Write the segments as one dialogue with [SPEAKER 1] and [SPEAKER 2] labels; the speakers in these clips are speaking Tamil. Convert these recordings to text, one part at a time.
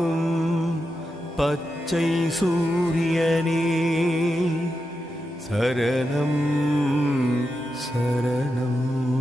[SPEAKER 1] ஆகும் பச்சை சூரியனே. சரணம் சரணம்.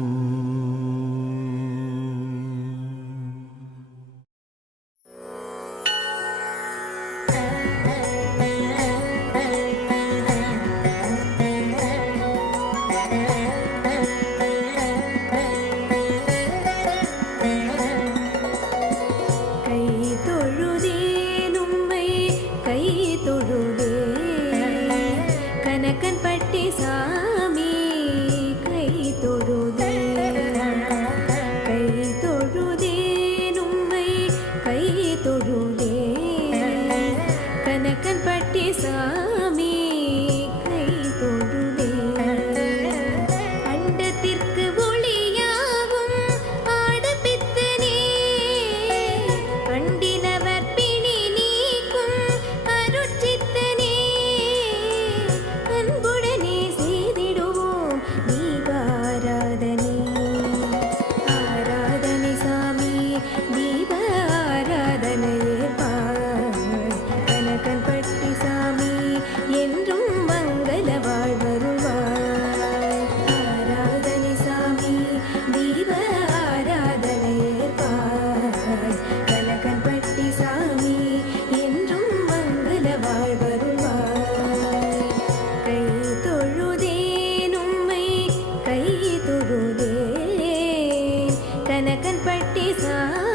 [SPEAKER 2] 色。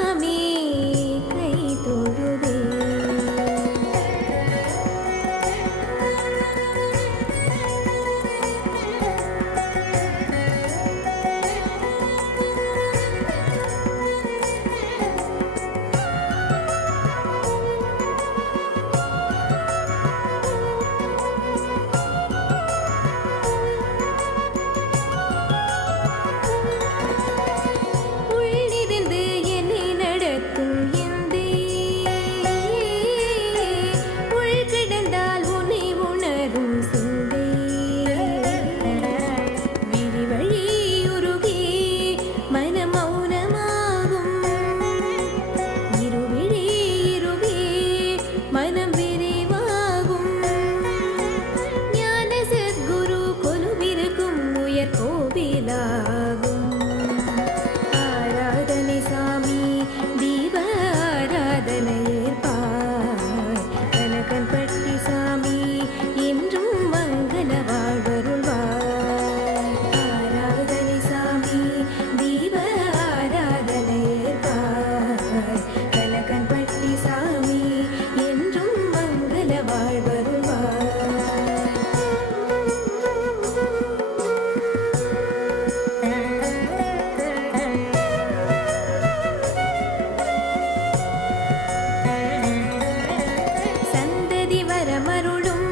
[SPEAKER 2] அமருளும்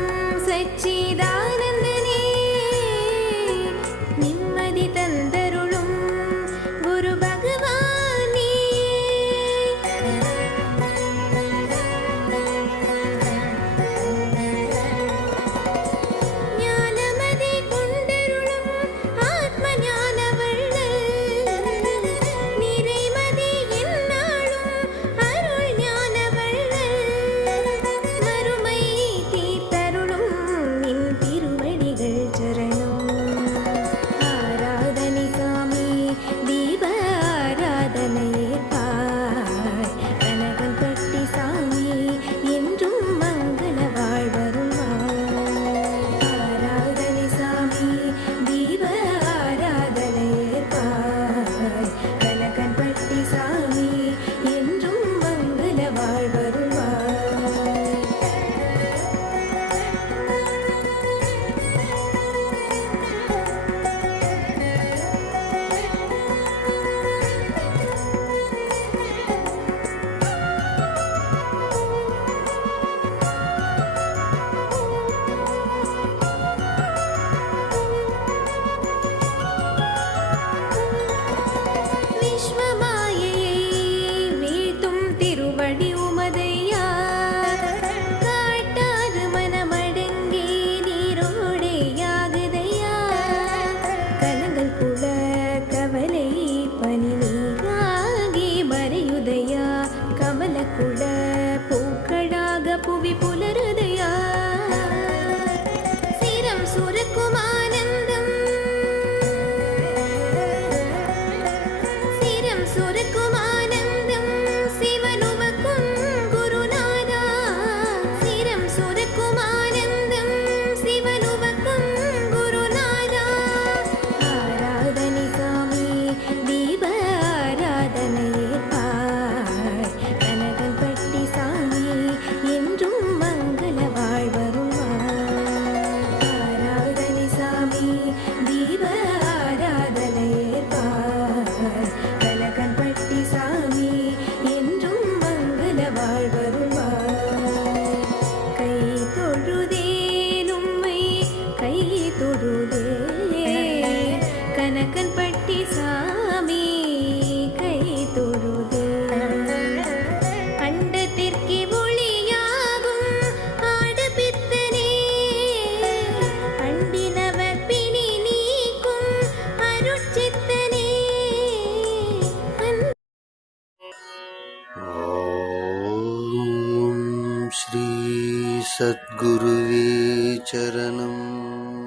[SPEAKER 2] சச்சிதானந்த. गुरुवे चरणम्।